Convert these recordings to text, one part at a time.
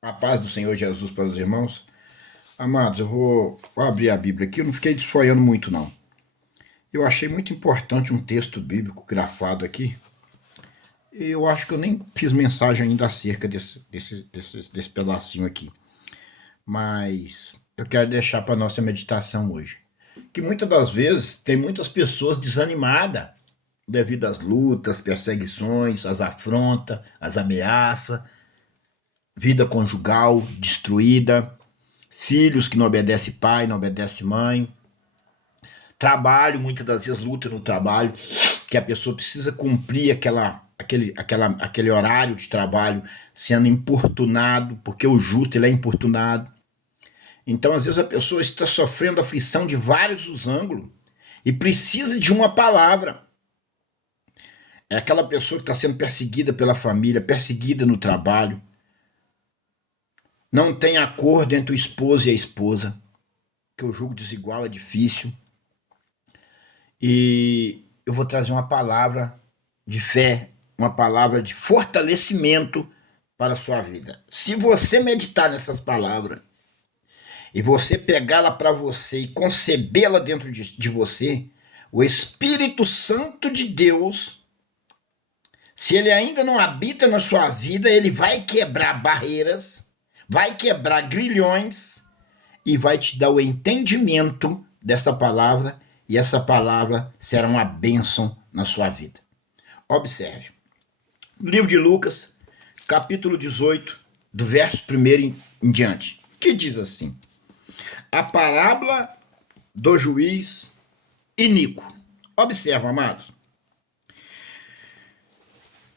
A paz do Senhor Jesus para os irmãos. Amados, eu vou abrir a Bíblia aqui, eu não fiquei desfolhando muito não. Eu achei muito importante um texto bíblico grafado aqui. Eu acho que eu nem fiz mensagem ainda acerca desse pedacinho aqui. Mas eu quero deixar para nossa meditação hoje. Que muitas das vezes tem muitas pessoas desanimadas devido às lutas, perseguições, às afrontas, às ameaças, vida conjugal destruída, filhos que não obedecem pai, não obedecem mãe, trabalho, muitas das vezes luta no trabalho, que a pessoa precisa cumprir aquele horário de trabalho sendo importunado, porque o justo ele é importunado. Então, às vezes, a pessoa está sofrendo aflição de vários os ângulos e precisa de uma palavra. É aquela pessoa que está sendo perseguida pela família, perseguida no trabalho, não tem acordo entre o esposo e a esposa, que o julgo desigual é difícil. E eu vou trazer uma palavra de fé, uma palavra de fortalecimento para a sua vida. Se você meditar nessas palavras e você pegá-la para você e concebê-la dentro de você, o Espírito Santo de Deus, se ele ainda não habita na sua vida, ele vai quebrar barreiras, vai quebrar grilhões e vai te dar o entendimento dessa palavra, e essa palavra será uma bênção na sua vida. Observe. No livro de Lucas, capítulo 18, do verso 1 em diante, que diz assim: a parábola do juiz iníquo. Observa, amados.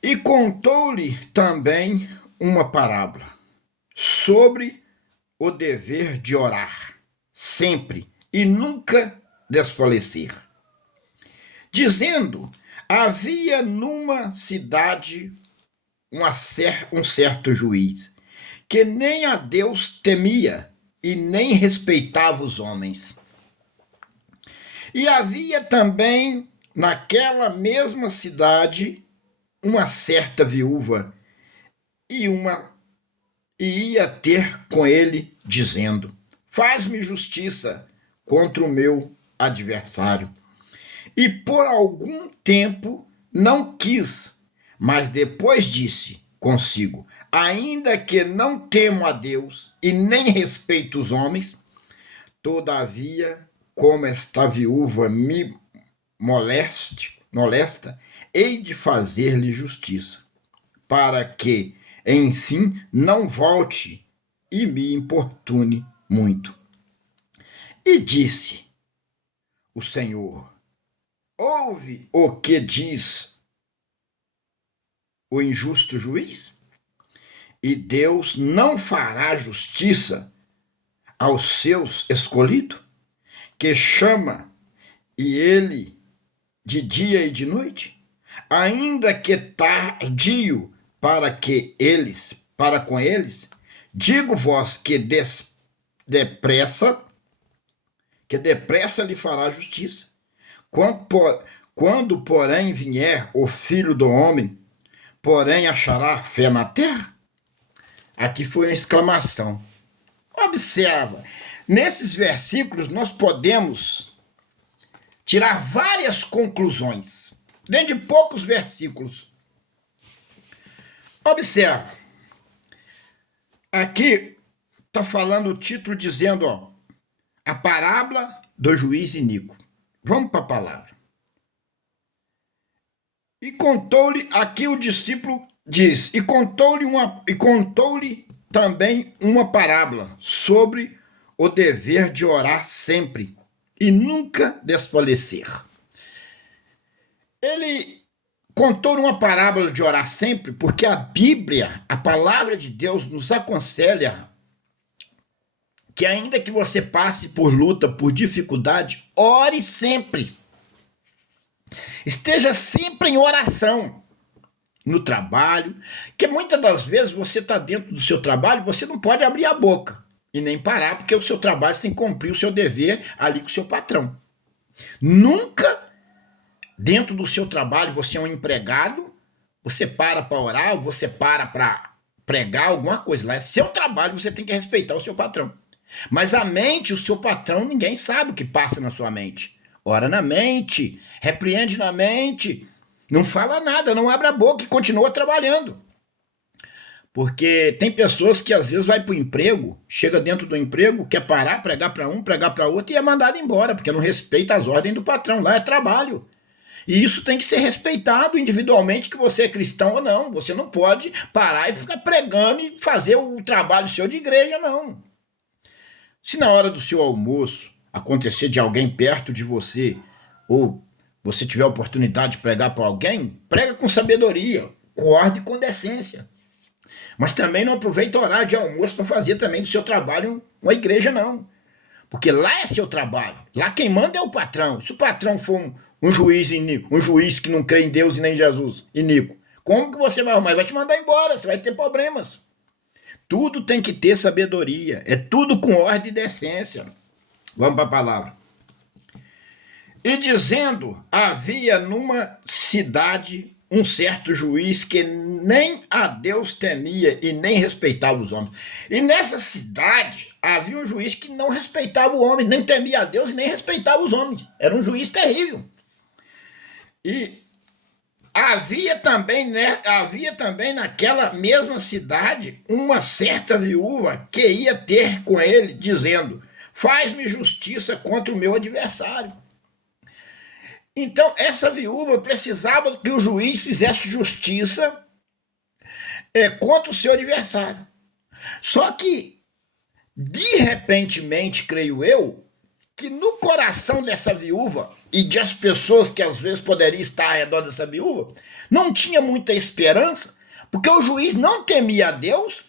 E contou-lhe também uma parábola sobre o dever de orar sempre e nunca desfalecer, dizendo: havia numa cidade um certo juiz que nem a Deus temia e nem respeitava os homens. E havia também naquela mesma cidade uma certa viúva e ia ter com ele, dizendo: faz-me justiça contra o meu adversário. E por algum tempo não quis, mas depois disse consigo: ainda que não temo a Deus e nem respeito os homens, todavia, como esta viúva me molesta, hei de fazer-lhe justiça, para que, enfim, não volte e me importune muito. E disse o Senhor: ouve o que diz o injusto juiz? E Deus não fará justiça aos seus escolhidos, que chama e ele de dia e de noite, ainda que tardio para com eles, digo-vos depressa, que depressa lhe fará justiça. Quando, porém, vier o Filho do Homem, porém achará fé na terra? Aqui foi uma exclamação. Observa, nesses versículos nós podemos tirar várias conclusões, dentro de poucos versículos. Observa, aqui está falando o título dizendo, ó, a parábola do juiz iníquo. Vamos para a palavra. E contou-lhe, aqui o discípulo diz, e contou-lhe também uma parábola sobre o dever de orar sempre e nunca desfalecer. Ele contou uma parábola de orar sempre porque a Bíblia, a palavra de Deus, nos aconselha que ainda que você passe por luta, por dificuldade, ore sempre. Esteja sempre em oração no trabalho, que muitas das vezes você está dentro do seu trabalho, você não pode abrir a boca e nem parar, porque o seu trabalho você tem que cumprir o seu dever ali com o seu patrão. Nunca dentro do seu trabalho você é um empregado, você para orar, você para pregar alguma coisa. Lá é seu trabalho, você tem que respeitar o seu patrão. Mas a mente, o seu patrão, ninguém sabe o que passa na sua mente. Ora na mente, repreende na mente, não fala nada, não abre a boca e continua trabalhando. Porque tem pessoas que às vezes vai para o emprego, chega dentro do emprego, quer parar, pregar para um, pregar para outro e é mandado embora, porque não respeita as ordens do patrão. Lá é trabalho. E isso tem que ser respeitado individualmente, que você é cristão ou não. Você não pode parar e ficar pregando e fazer o trabalho seu de igreja, não. Se na hora do seu almoço acontecer de alguém perto de você, ou você tiver a oportunidade de pregar para alguém, prega com sabedoria, com ordem e com decência. Mas também não aproveita o horário de almoço para fazer também do seu trabalho uma igreja, não. Porque lá é seu trabalho. Lá quem manda é o patrão. Se o patrão for um juiz iníquo, um juiz que não crê em Deus e nem em Jesus, iníquo, como que você vai arrumar? Ele vai te mandar embora, você vai ter problemas. Tudo tem que ter sabedoria. É tudo com ordem e decência. Vamos para a palavra. E dizendo, havia numa cidade um certo juiz que nem a Deus temia e nem respeitava os homens. E nessa cidade havia um juiz que não respeitava o homem, nem temia a Deus e nem respeitava os homens. Era um juiz terrível. E havia também naquela mesma cidade uma certa viúva que ia ter com ele, dizendo, faz-me justiça contra o meu adversário. Então, essa viúva precisava que o juiz fizesse justiça contra o seu adversário. Só que, de repentemente, creio eu, que no coração dessa viúva e de as pessoas que às vezes poderiam estar ao redor dessa viúva, não tinha muita esperança, porque o juiz não temia a Deus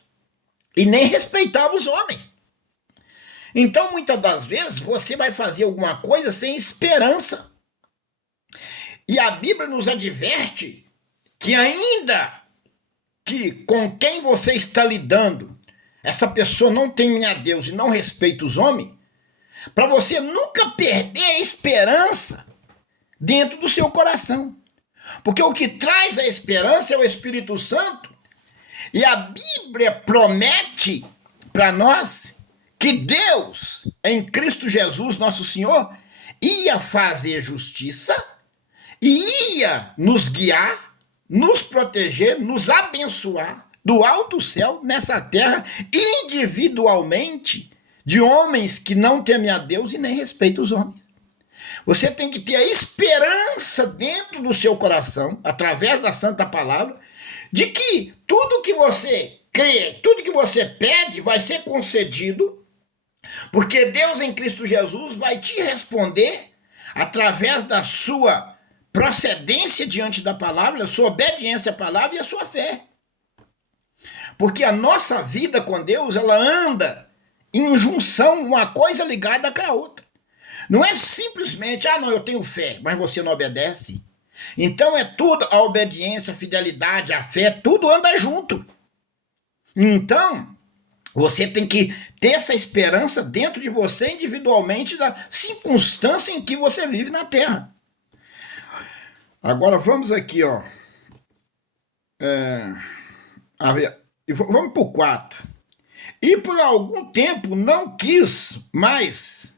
e nem respeitava os homens. Então, muitas das vezes, você vai fazer alguma coisa sem esperança. E a Bíblia nos adverte que ainda que com quem você está lidando, essa pessoa não teme a Deus e não respeita os homens, para você nunca perder a esperança dentro do seu coração. Porque o que traz a esperança é o Espírito Santo, e a Bíblia promete para nós que Deus, em Cristo Jesus, nosso Senhor, ia fazer justiça e ia nos guiar, nos proteger, nos abençoar do alto céu nessa terra, individualmente, de homens que não temem a Deus e nem respeitam os homens. Você tem que ter a esperança dentro do seu coração, através da Santa Palavra, de que tudo que você crê, tudo que você pede vai ser concedido, porque Deus em Cristo Jesus vai te responder através da sua procedência diante da palavra, a sua obediência à palavra e a sua fé. Porque a nossa vida com Deus, ela anda em junção, uma coisa ligada com a outra. Não é simplesmente, não, eu tenho fé, mas você não obedece. Então é tudo, a obediência, a fidelidade, a fé, tudo anda junto. Então, você tem que ter essa esperança dentro de você individualmente da circunstância em que você vive na terra. Agora vamos aqui, ó. Vamos para o 4. E por algum tempo não quis mais.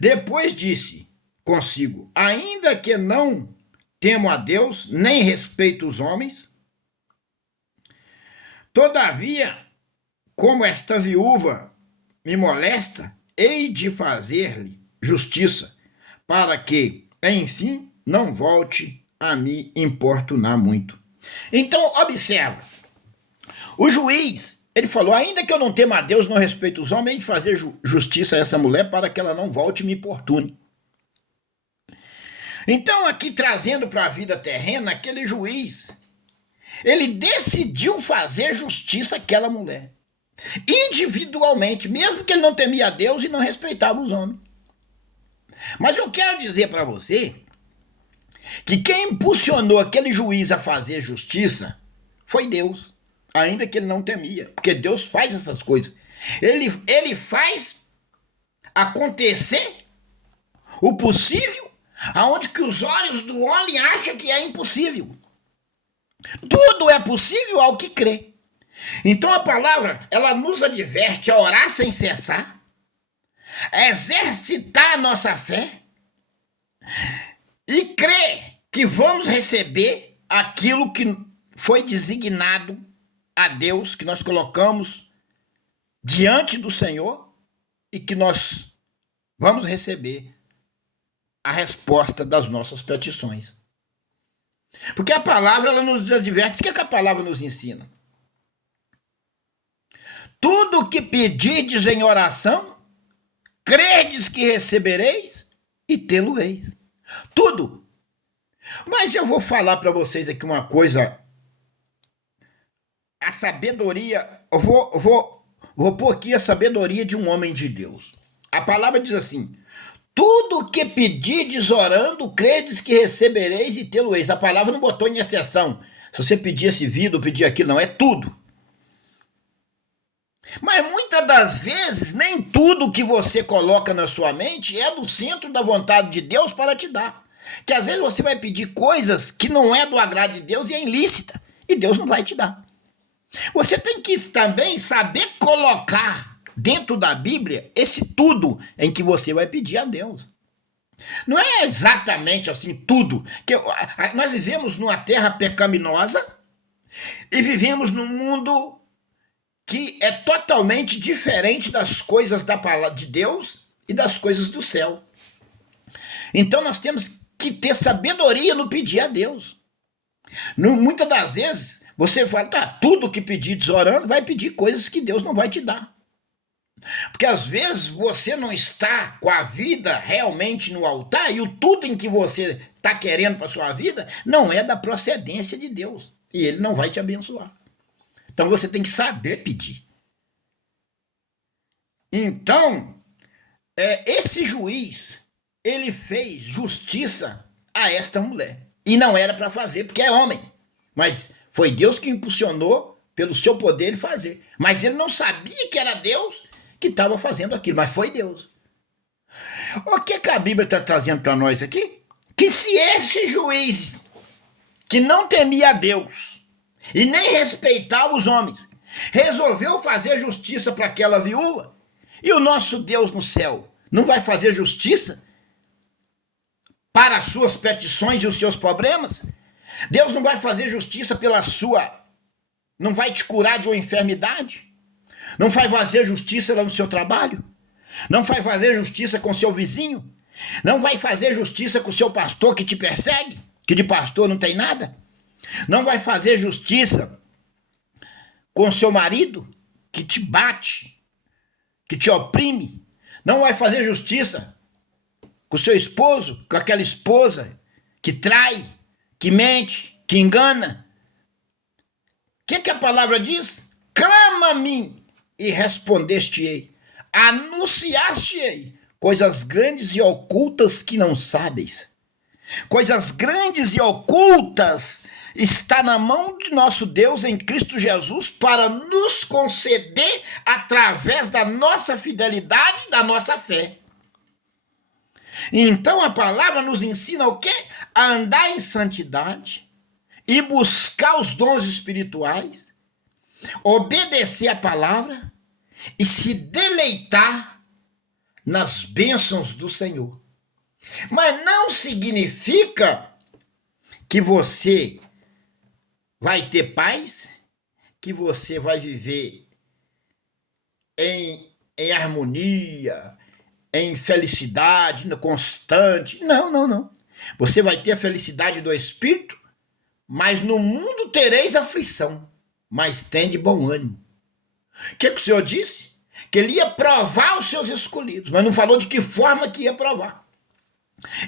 Depois disse consigo, ainda que não temo a Deus, nem respeito os homens, todavia, como esta viúva me molesta, hei de fazer-lhe justiça, para que, enfim, não volte a me importunar muito. Então, observa. O juiz, ele falou, ainda que eu não tema a Deus, não respeito os homens, hei de fazer justiça a essa mulher para que ela não volte e me importune. Então, aqui trazendo para a vida terrena, aquele juiz, ele decidiu fazer justiça àquela mulher. Individualmente, mesmo que ele não temia a Deus e não respeitava os homens. Mas eu quero dizer para você que quem impulsionou aquele juiz a fazer justiça foi Deus, ainda que ele não temia, porque Deus faz essas coisas. Ele faz acontecer o possível aonde que os olhos do homem acham que é impossível. Tudo é possível ao que crê. Então a palavra, ela nos adverte a orar sem cessar, a exercitar a nossa fé e crer que vamos receber aquilo que foi designado a Deus, que nós colocamos diante do Senhor e que nós vamos receber a resposta das nossas petições. Porque a palavra, ela nos adverte. O que é que a palavra nos ensina? Tudo o que pedirdes em oração, credes que recebereis e tê-lo-eis. Tudo. Mas eu vou falar para vocês aqui uma coisa. A sabedoria, eu vou pôr aqui a sabedoria de um homem de Deus. A palavra diz assim: tudo o que pedirdes orando, credes que recebereis e tê-lo-eis. A palavra não botou em exceção. Se você pedir esse vidro ou pedir aquilo, não, é tudo. Mas muitas das vezes, nem tudo que você coloca na sua mente é do centro da vontade de Deus para te dar. Que às vezes você vai pedir coisas que não é do agrado de Deus e é ilícita, e Deus não vai te dar. Você tem que também saber colocar dentro da Bíblia esse tudo em que você vai pedir a Deus. Não é exatamente assim tudo. Que nós vivemos numa terra pecaminosa e vivemos num mundo que é totalmente diferente das coisas da palavra de Deus e das coisas do céu. Então nós temos que ter sabedoria no pedir a Deus. Muitas das vezes você fala, tá, tudo que pedir orando vai pedir coisas que Deus não vai te dar. Porque às vezes você não está com a vida realmente no altar e o tudo em que você está querendo para sua vida não é da procedência de Deus. E Ele não vai te abençoar. Então você tem que saber pedir. Então, esse juiz, ele fez justiça a esta mulher. E não era para fazer, porque é homem. Mas foi Deus que impulsionou, pelo seu poder, ele fazer. Mas ele não sabia que era Deus que estava fazendo aquilo, mas foi Deus. O que a Bíblia está trazendo para nós aqui? Que se esse juiz, que não temia a Deus e nem respeitava os homens, resolveu fazer justiça para aquela viúva, e o nosso Deus no céu não vai fazer justiça para as suas petições e os seus problemas? Deus não vai fazer justiça pela sua... não vai te curar de uma enfermidade? Não vai fazer justiça lá no seu trabalho? Não vai fazer justiça com seu vizinho? Não vai fazer justiça com o seu pastor que te persegue? Que de pastor não tem nada? Não vai fazer justiça com o seu marido que te bate, que te oprime? Não vai fazer justiça com o seu esposo, com aquela esposa que trai, que mente, que engana? O que a palavra diz? Clama a mim e respondeste-ei, anunciaste-ei coisas grandes e ocultas que não sabes. Coisas grandes e ocultas está na mão de nosso Deus em Cristo Jesus para nos conceder através da nossa fidelidade, da nossa fé. Então a palavra nos ensina o quê? A andar em santidade e buscar os dons espirituais, obedecer a palavra e se deleitar nas bênçãos do Senhor. Mas não significa que você vai ter paz, que você vai viver em harmonia, em felicidade constante. Não. Você vai ter a felicidade do Espírito, mas no mundo tereis aflição, mas tende bom ânimo. O que o Senhor disse? Que ele ia provar os seus escolhidos, mas não falou de que forma que ia provar.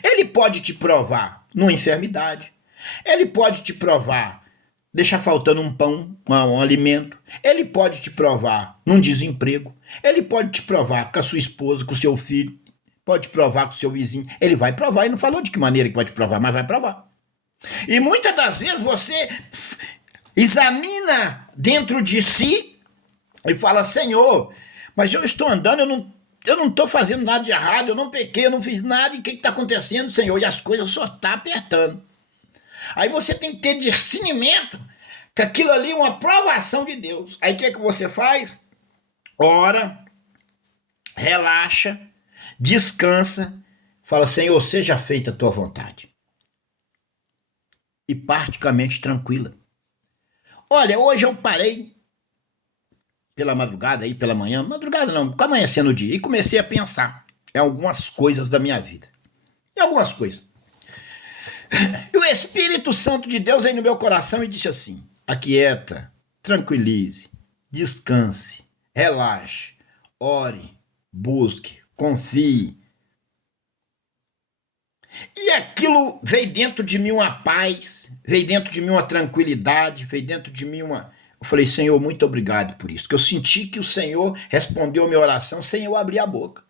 Ele pode te provar numa enfermidade, ele pode te provar deixar faltando um pão, um alimento, ele pode te provar num desemprego, ele pode te provar com a sua esposa, com o seu filho, pode te provar com o seu vizinho, ele vai provar, e não falou de que maneira que pode provar, mas vai provar. E muitas das vezes você examina dentro de si e fala, Senhor, mas eu estou andando, eu não estou fazendo nada de errado, eu não pequei, eu não fiz nada, e o que está acontecendo, Senhor? E as coisas só estão apertando. Aí você tem que ter discernimento que aquilo ali é uma provação de Deus. Aí o que você faz? Ora, relaxa, descansa, fala, Senhor, seja feita a tua vontade. E praticamente tranquila. Olha, hoje eu parei pela madrugada, aí pela manhã, madrugada não, amanhecendo o dia, e comecei a pensar em algumas coisas da minha vida. Em algumas coisas. E o Espírito Santo de Deus veio no meu coração e disse assim, aquieta, tranquilize, descanse, relaxe, ore, busque, confie. E aquilo veio dentro de mim uma paz, veio dentro de mim uma tranquilidade, veio dentro de mim uma... Eu falei, Senhor, muito obrigado por isso, que eu senti que o Senhor respondeu a minha oração sem eu abrir a boca.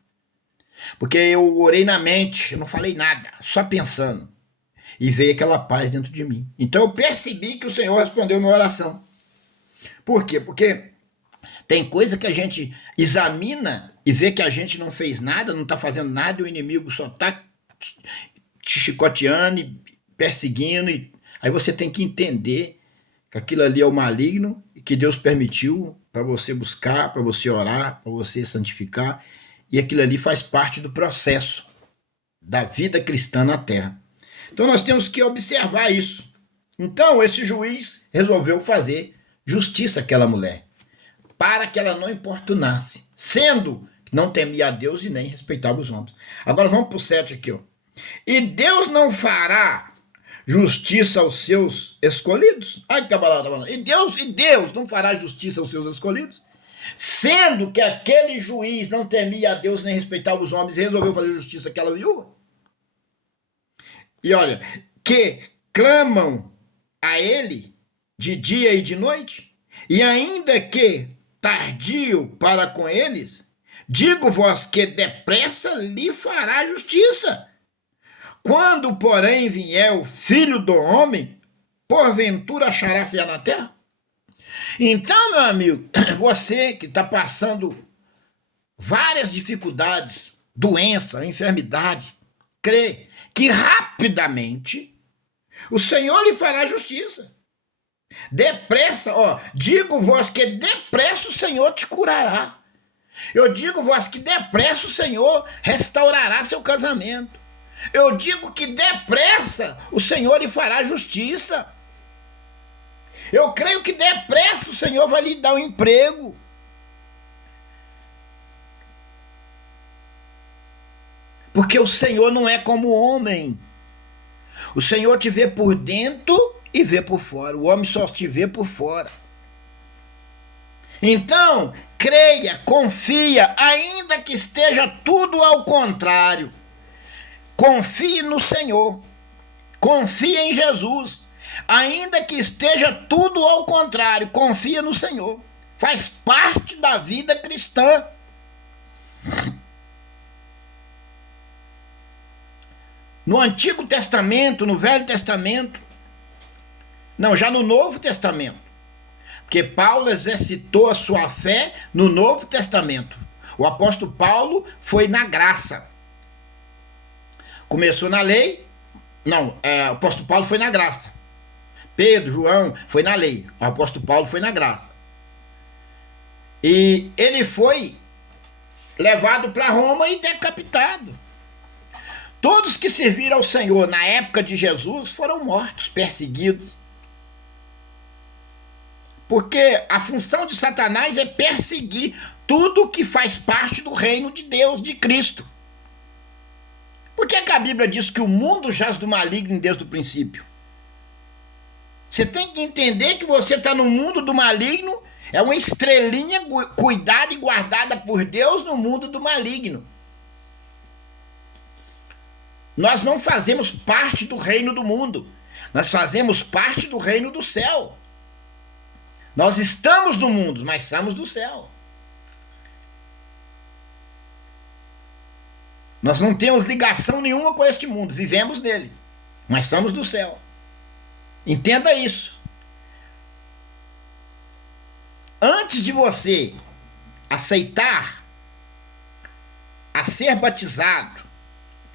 Porque eu orei na mente, eu não falei nada, só pensando. E veio aquela paz dentro de mim. Então eu percebi que o Senhor respondeu a minha oração. Por quê? Porque tem coisa que a gente examina e vê que a gente não fez nada, não está fazendo nada, e o inimigo só está te chicoteando e perseguindo. Aí você tem que entender que aquilo ali é o maligno e que Deus permitiu para você buscar, para você orar, para você santificar. E aquilo ali faz parte do processo da vida cristã na terra. Então nós temos que observar isso. Então esse juiz resolveu fazer justiça àquela mulher, para que ela não importunasse, sendo que não temia a Deus e nem respeitava os homens. Agora vamos para o 7 aqui. Ó. E Deus não fará justiça aos seus escolhidos? Ai, que cabalada. E Deus não fará justiça aos seus escolhidos? Sendo que aquele juiz não temia a Deus nem respeitava os homens e resolveu fazer justiça àquela viúva? E olha, que clamam a ele de dia e de noite, e ainda que tardio para com eles, digo-vos que depressa lhe fará justiça. Quando, porém, vier o Filho do Homem, porventura achará fé na terra? Então, meu amigo, você que está passando várias dificuldades, doença, enfermidade, crê que rapidamente o Senhor lhe fará justiça. Depressa, ó, digo-vos que depressa o Senhor te curará. Eu digo-vos que depressa o Senhor restaurará seu casamento. Eu digo que depressa o Senhor lhe fará justiça. Eu creio que depressa o Senhor vai lhe dar um emprego. Porque o Senhor não é como o homem. O Senhor te vê por dentro e vê por fora. O homem só te vê por fora. Então, creia, confia, ainda que esteja tudo ao contrário. Confie no Senhor. Confie em Jesus. Ainda que esteja tudo ao contrário, confia no Senhor. Faz parte da vida cristã. No Antigo Testamento, no Velho Testamento, não, já no Novo Testamento, porque Paulo exercitou a sua fé no Novo Testamento. O apóstolo Paulo foi na graça. Começou na lei, não, o apóstolo Paulo foi na graça. Pedro, João, foi na lei. O apóstolo Paulo foi na graça. E ele foi levado para Roma e decapitado. Todos que serviram ao Senhor na época de Jesus foram mortos, perseguidos. Porque a função de Satanás é perseguir tudo que faz parte do reino de Deus, de Cristo. Por que a Bíblia diz que o mundo jaz do maligno desde o princípio? Você tem que entender que você está no mundo do maligno, é uma estrelinha cuidada e guardada por Deus no mundo do maligno. Nós não fazemos parte do reino do mundo, nós fazemos parte do reino do céu. Nós estamos no mundo, mas estamos do céu. Nós não temos ligação nenhuma com este mundo, vivemos nele, mas estamos do céu. Entenda isso. Antes de você aceitar a ser batizado,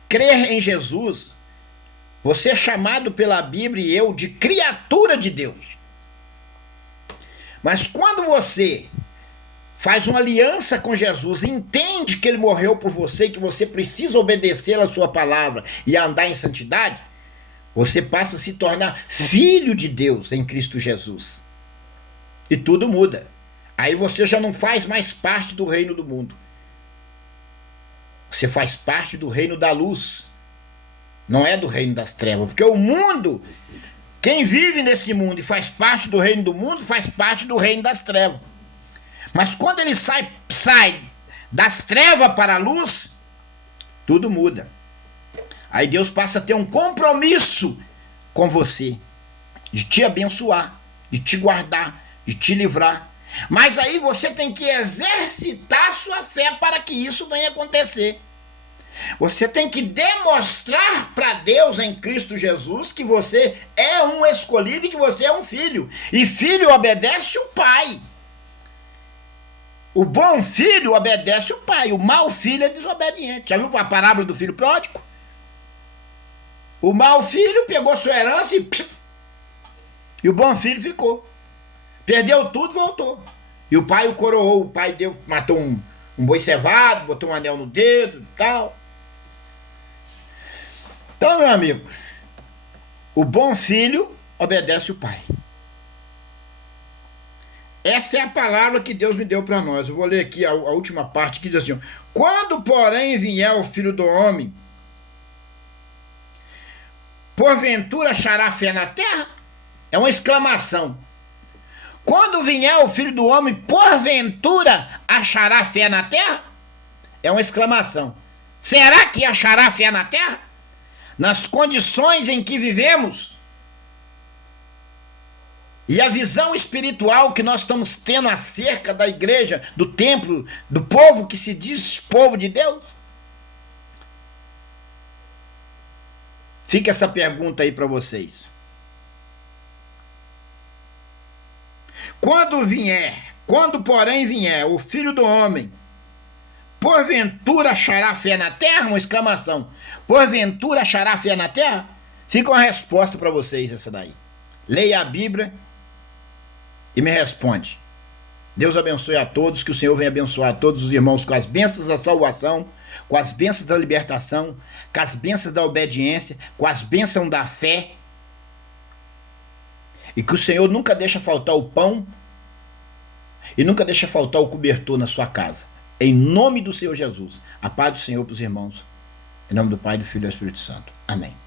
crer em Jesus, você é chamado pela Bíblia e eu de criatura de Deus. Mas quando você faz uma aliança com Jesus, entende que ele morreu por você e que você precisa obedecer a sua palavra e andar em santidade, você passa a se tornar filho de Deus em Cristo Jesus. E tudo muda. Aí você já não faz mais parte do reino do mundo. Você faz parte do reino da luz. Não é do reino das trevas. Porque o mundo, quem vive nesse mundo e faz parte do reino do mundo, faz parte do reino das trevas. Mas quando ele sai das trevas para a luz, tudo muda. Aí Deus passa a ter um compromisso com você, de te abençoar, de te guardar, de te livrar. Mas aí você tem que exercitar sua fé para que isso venha acontecer. Você tem que demonstrar para Deus em Cristo Jesus que você é um escolhido e que você é um filho. E filho obedece o pai. O bom filho obedece o pai, o mau filho é desobediente. Já viu a parábola do filho pródigo? O mau filho pegou sua herança e o bom filho ficou. Perdeu tudo, voltou. E o pai o coroou. O pai matou um boi cevado, botou um anel no dedo e tal. Então, meu amigo, o bom filho obedece o pai. Essa é a palavra que Deus me deu para nós. Eu vou ler aqui a última parte que diz assim: quando, porém, vier o Filho do Homem, porventura achará fé na terra? É uma exclamação. Quando vier o Filho do Homem, porventura achará fé na terra? É uma exclamação. Será que achará fé na terra? Nas condições em que vivemos? E a visão espiritual que nós estamos tendo acerca da igreja, do templo, do povo que se diz povo de Deus? Fica essa pergunta aí para vocês. Quando porém vier o Filho do Homem, porventura achará fé na terra? Uma exclamação. Porventura achará fé na terra? Fica uma resposta para vocês essa daí. Leia a Bíblia e me responde. Deus abençoe a todos, que o Senhor venha abençoar a todos os irmãos com as bênçãos da salvação, com as bênçãos da libertação, com as bênçãos da obediência, com as bênçãos da fé. E que o Senhor nunca deixa faltar o pão e nunca deixa faltar o cobertor na sua casa. Em nome do Senhor Jesus. A paz do Senhor para os irmãos. Em nome do Pai, do Filho e do Espírito Santo. Amém.